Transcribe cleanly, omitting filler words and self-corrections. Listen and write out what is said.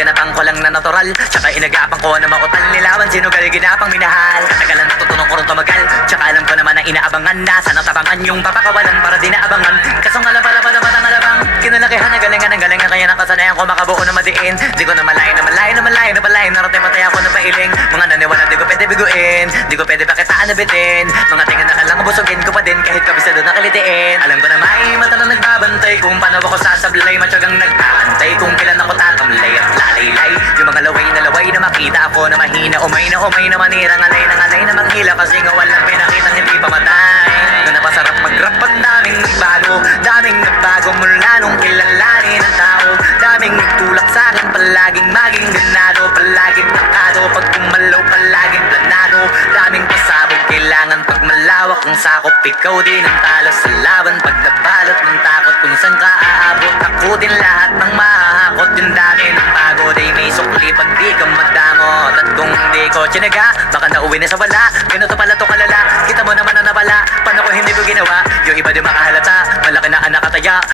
Ganapan ko lang na natural, tsaka inagapan ko na mautal. Nilawan sinugal, ginapang minahal. Katagalan natutunan ko rin tumagal, tsaka alam ko naman na inaabangan na. Sana tabangan yung papakawalan para di naabangan. Kasong alabala pa naman ang alabang kinalakihan, nagalingan ang galingan. Kaya nakasanayan ko makabuo na madiin. Di ko na malayo na malayo na malayo na malayo. Narating patay ako na pailing. Mga naniwala di ko pwede biguin, di ko pwede pakitaan na bitin. Mga tingin na kalang busugin ko pa din kahit kabisado na kalitiin. Alam ko na may mata na nagbabantay kung paano ako sasablay. Matyagang nagkaantay kung kailan ako tatamlay at lalaylay. Yung mga laway na makita ako na mahina. Umay na manirang alay na manghila. Kasi nga walang pinakitang hindi pamatay. Na napasarap mag-rap at daming nagbago mula nung kilalanin ang tao. Daming nagtulak sa'kin, palaging maging ganado. Palaging takado, pag kumalaw palaging planado. Daming pasabog, kailangan pag malawak ang sakop. Ikaw din ang talo sa laban, pag nabalot ng takot. Kung saan ka aabot, ako din lahat ng mahahakot. Yung dami ng pagod ay may sukli pag di ka madamot. At kung hindi ko tinaga, baka nauwi na sa wala. Ganito pala to kalala, kita mo naman na nabala. Paano ko hindi ko ginawa, yung iba di makahalata. Malaki na anak kataya.